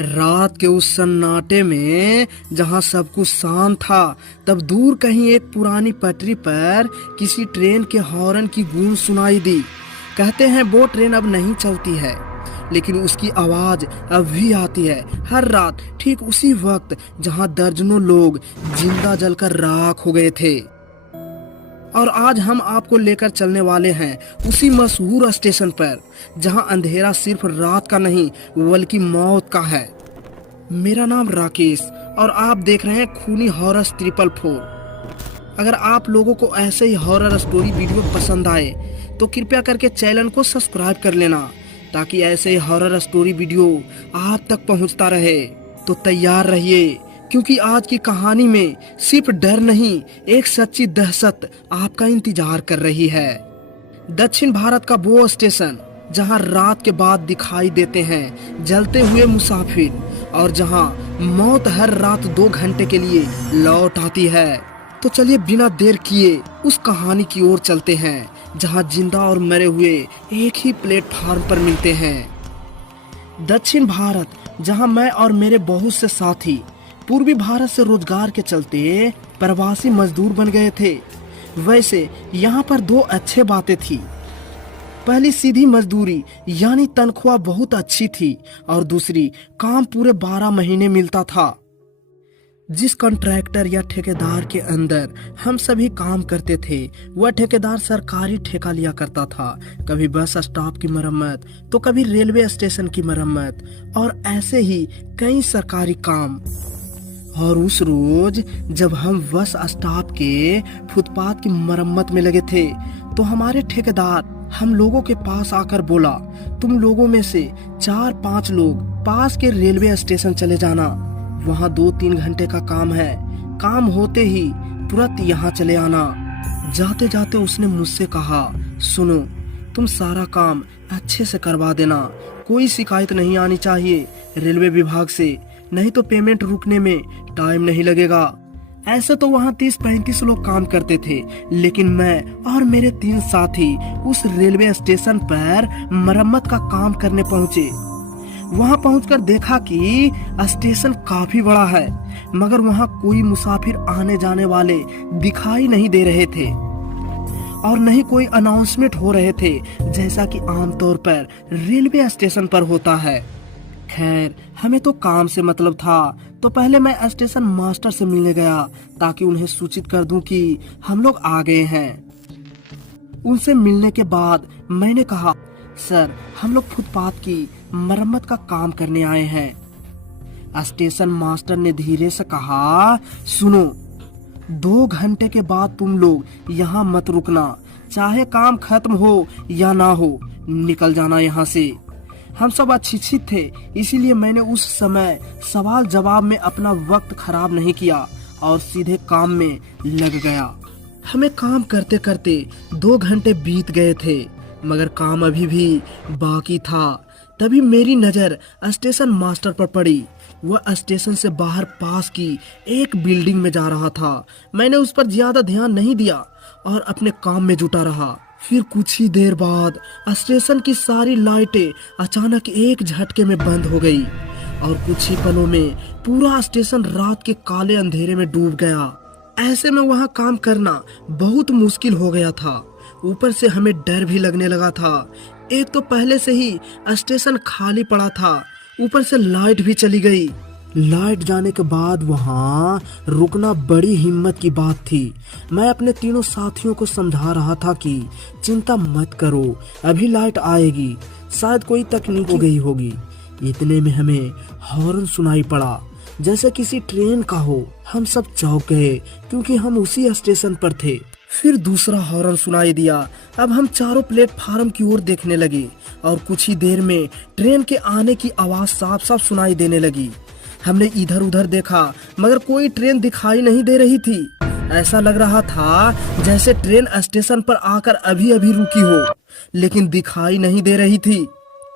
रात के उस सन्नाटे में जहां सब कुछ शांत था, तब दूर कहीं एक पुरानी पटरी पर किसी ट्रेन के हॉर्न की गूंज सुनाई दी। कहते हैं वो ट्रेन अब नहीं चलती है, लेकिन उसकी आवाज अब भी आती है हर रात, ठीक उसी वक्त जहां दर्जनों लोग जिंदा जलकर राख हो गए थे। और आज हम आपको लेकर चलने वाले हैं उसी मशहूर स्टेशन पर, जहां अंधेरा सिर्फ रात का नहीं बल्कि मौत का है। मेरा नाम राकेश और आप देख रहे हैं खूनी हॉरर 444। अगर आप लोगों को ऐसे ही हॉरर स्टोरी वीडियो पसंद आए तो कृपया करके चैनल को सब्सक्राइब कर लेना, ताकि ऐसे ही हॉरर स्टोरी वीडियो आप तक पहुंचता रहे। तो तैयार रहिए, क्योंकि आज की कहानी में सिर्फ डर नहीं, एक सच्ची दहशत आपका इंतजार कर रही है। दक्षिण भारत का वो स्टेशन जहां रात के बाद दिखाई देते हैं जलते हुए मुसाफिर, और जहां मौत हर रात 2 घंटे के लिए लौट आती है। तो चलिए बिना देर किए उस कहानी की ओर चलते हैं, जहां जिंदा और मरे हुए एक ही प्लेटफार्म पर मिलते हैं। दक्षिण भारत, जहां मैं और मेरे बहुत से साथी पूर्वी भारत से रोजगार के चलते प्रवासी मजदूर बन गए थे। वैसे यहाँ पर 2 अच्छे बातें थी। पहली सीधी मजदूरी यानी तनख्वाह बहुत अच्छी थी, और दूसरी काम पूरे 12 महीने मिलता था। जिस कॉन्ट्रैक्टर या ठेकेदार के अंदर हम सभी काम करते थे, वह ठेकेदार सरकारी ठेका लिया करता था। कभी बस स्टॉप की मरम्मत, तो कभी रेलवे स्टेशन की मरम्मत, और ऐसे ही कई सरकारी काम। और उस रोज जब हम बस स्टॉप के फुटपाथ की मरम्मत में लगे थे, तो हमारे ठेकेदार हम लोगों के पास आकर बोला, तुम लोगों में से 4-5 लोग पास के रेलवे स्टेशन चले जाना, वहाँ 2-3 घंटे का काम है। काम होते ही तुरंत यहाँ चले आना। जाते जाते उसने मुझसे कहा, सुनो, तुम सारा काम अच्छे से करवा देना, कोई शिकायत नहीं आनी चाहिए रेलवे विभाग से, नहीं तो पेमेंट रुकने में टाइम नहीं लगेगा। ऐसे तो वहाँ 30-35 लोग काम करते थे, लेकिन मैं और मेरे 3 साथी उस रेलवे स्टेशन पर मरम्मत का काम करने पहुँचे। वहाँ पहुंचकर देखा कि स्टेशन काफी बड़ा है, मगर वहाँ कोई मुसाफिर आने जाने वाले दिखाई नहीं दे रहे थे, और नहीं कोई अनाउंसमेंट हो रहे थे जैसा कि आमतौर पर रेलवे स्टेशन पर होता है। खैर, हमें तो काम से मतलब था, तो पहले मैं स्टेशन मास्टर से मिलने गया, ताकि उन्हें सूचित कर दूं कि हम लोग आ गए हैं। उनसे मिलने के बाद मैंने कहा, सर, हम लोग फुटपाथ की मरम्मत का काम करने आए हैं। स्टेशन मास्टर ने धीरे से कहा, सुनो, 2 घंटे के बाद तुम लोग यहाँ मत रुकना, चाहे काम खत्म हो या ना हो, निकल जाना यहाँ से। हम सब अशिक्षित थे, इसीलिए मैंने उस समय सवाल जवाब में अपना वक्त खराब नहीं किया और सीधे काम में लग गया। हमें काम करते करते 2 घंटे बीत गए थे, मगर काम अभी भी बाकी था। तभी मेरी नजर स्टेशन मास्टर पर पड़ी। वह स्टेशन से बाहर पास की एक बिल्डिंग में जा रहा था। मैंने उस पर ज्यादा ध्यान नहीं दिया और अपने काम में जुटा रहा। फिर कुछ ही देर बाद स्टेशन की सारी लाइटें अचानक एक झटके में बंद हो गई, और कुछ ही पलों में पूरा स्टेशन रात के काले अंधेरे में डूब गया। ऐसे में वहाँ काम करना बहुत मुश्किल हो गया था। ऊपर से हमें डर भी लगने लगा था। एक तो पहले से ही स्टेशन खाली पड़ा था, ऊपर से लाइट भी चली गई। लाइट जाने के बाद वहाँ रुकना बड़ी हिम्मत की बात थी। मैं अपने तीनों साथियों को समझा रहा था कि चिंता मत करो, अभी लाइट आएगी, शायद कोई तकनीक हो गई होगी। इतने में हमें हॉर्न सुनाई पड़ा, जैसे किसी ट्रेन का हो। हम सब चौंक गए, क्योंकि हम उसी स्टेशन पर थे। फिर दूसरा हॉर्न सुनाई दिया। अब हम चारों प्लेटफार्म की ओर देखने लगे, और कुछ ही देर में ट्रेन के आने की आवाज साफ साफ सुनाई देने लगी। हमने इधर उधर देखा, मगर कोई ट्रेन दिखाई नहीं दे रही थी। ऐसा लग रहा था जैसे ट्रेन स्टेशन पर आकर अभी अभी रुकी हो, लेकिन दिखाई नहीं दे रही थी।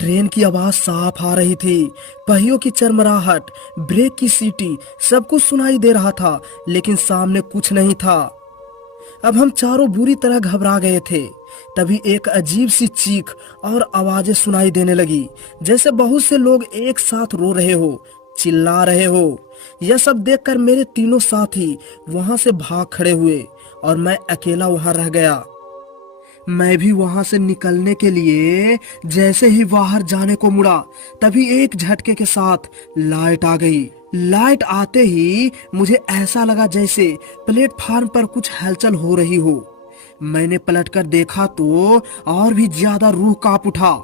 ट्रेन की आवाज साफ आ रही थी, पहियों की चरमराहट, ब्रेक की सीटी, सब कुछ सुनाई दे रहा था, लेकिन सामने कुछ नहीं था। अब हम चारों बुरी तरह घबरा गए थे। तभी एक अजीब सी चीख और आवाजें सुनाई देने लगी, जैसे बहुत से लोग एक साथ रो रहे हो, चिल्ला रहे हो। यह सब देखकर मेरे तीनों साथी वहां से भाग खड़े हुए और मैं अकेला वहां रह गया। मैं भी वहां से निकलने के लिए जैसे ही बाहर जाने को मुड़ा, तभी एक झटके के साथ लाइट आ गई। लाइट आते ही मुझे ऐसा लगा जैसे प्लेटफार्म पर कुछ हलचल हो रही हो। मैंने पलटकर देखा तो और भी ज्यादा रूह कांप उठा।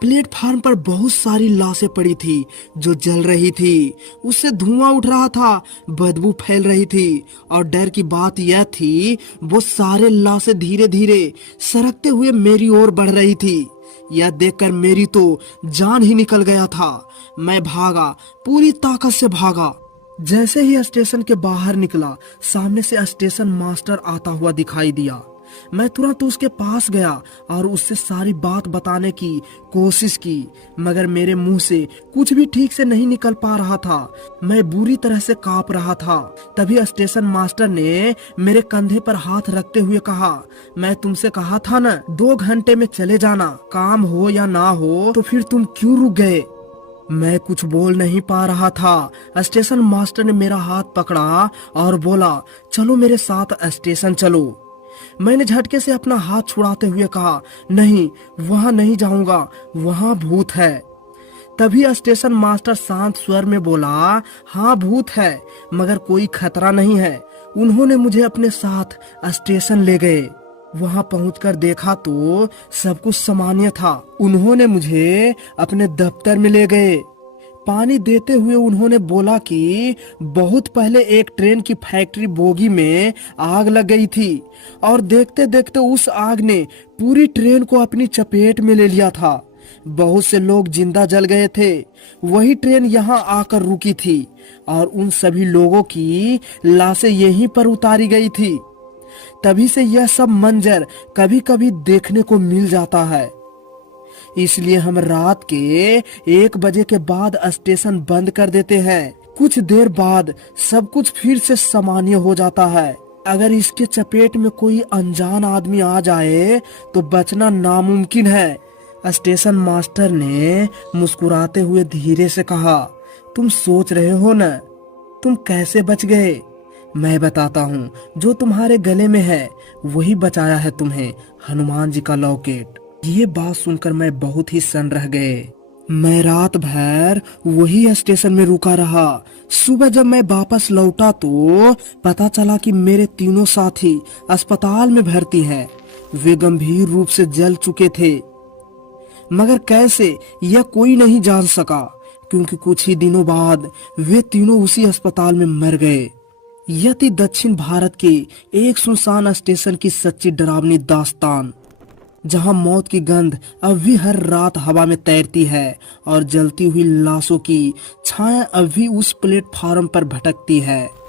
प्लेटफार्म पर बहुत सारी लाशें पड़ी थी जो जल रही थी। उससे धुआं उठ रहा था, बदबू फैल रही थी और डर की बात यह थी वो सारे लाशें धीरे धीरे सरकते हुए मेरी ओर बढ़ रही थी। यह देखकर मेरी तो जान ही निकल गया था। मैं भागा, पूरी ताकत से भागा। जैसे ही स्टेशन के बाहर निकला, सामने से स्टेशन मास्टर आता हुआ दिखाई दिया। मैं तुरंत उसके पास गया और उससे सारी बात बताने की कोशिश की, मगर मेरे मुंह से कुछ भी ठीक से नहीं निकल पा रहा था। मैं बुरी तरह से कांप रहा था। तभी स्टेशन मास्टर ने मेरे कंधे पर हाथ रखते हुए कहा, मैं तुमसे कहा था ना 2 घंटे में चले जाना, काम हो या ना हो, तो फिर तुम क्यों रुक गए? मैं कुछ बोल नहीं पा रहा था। स्टेशन मास्टर ने मेरा हाथ पकड़ा और बोला, चलो मेरे साथ स्टेशन चलो। मैंने झटके से अपना हाथ छुड़ाते हुए कहा, नहीं, वहां नहीं जाऊंगा, वहां भूत है। तभी स्टेशन मास्टर शांत स्वर में बोला, हाँ भूत है, मगर कोई खतरा नहीं है। उन्होंने मुझे अपने साथ स्टेशन ले गए। वहां पहुंचकर देखा तो सब कुछ सामान्य था। उन्होंने मुझे अपने दफ्तर में ले गए। पानी देते हुए उन्होंने बोला कि बहुत पहले एक ट्रेन की फैक्ट्री बोगी में आग लग गई थी और देखते देखते उस आग ने पूरी ट्रेन को अपनी चपेट में ले लिया था। बहुत से लोग जिंदा जल गए थे। वही ट्रेन यहाँ आकर रुकी थी और उन सभी लोगों की लाशें यहीं पर उतारी गई थी। तभी से यह सब मंजर कभी कभी देखने को मिल जाता है। इसलिए हम रात के 1 बजे के बाद स्टेशन बंद कर देते हैं। कुछ देर बाद सब कुछ फिर से सामान्य हो जाता है। अगर इसके चपेट में कोई अनजान आदमी आ जाए तो बचना नामुमकिन है। स्टेशन मास्टर ने मुस्कुराते हुए धीरे से कहा, तुम सोच रहे हो न तुम कैसे बच गए? मैं बताता हूँ, जो तुम्हारे गले में है वही बचाया है तुम्हें, हनुमान जी का लॉकेट। ये बात सुनकर मैं बहुत ही सन्न रह गए। मैं रात भर वही स्टेशन में रुका रहा। सुबह जब मैं वापस लौटा तो पता चला कि मेरे तीनों साथी अस्पताल में भर्ती हैं। वे गंभीर रूप से जल चुके थे, मगर कैसे यह कोई नहीं जान सका, क्योंकि कुछ ही दिनों बाद वे तीनों उसी अस्पताल में मर गए। यह थी दक्षिण भारत के एक सुनसान स्टेशन की सच्ची डरावनी दास्तान, जहां मौत की गंध अब भी हर रात हवा में तैरती है और जलती हुई लाशों की छाया अब भी उस प्लेटफार्म पर भटकती है।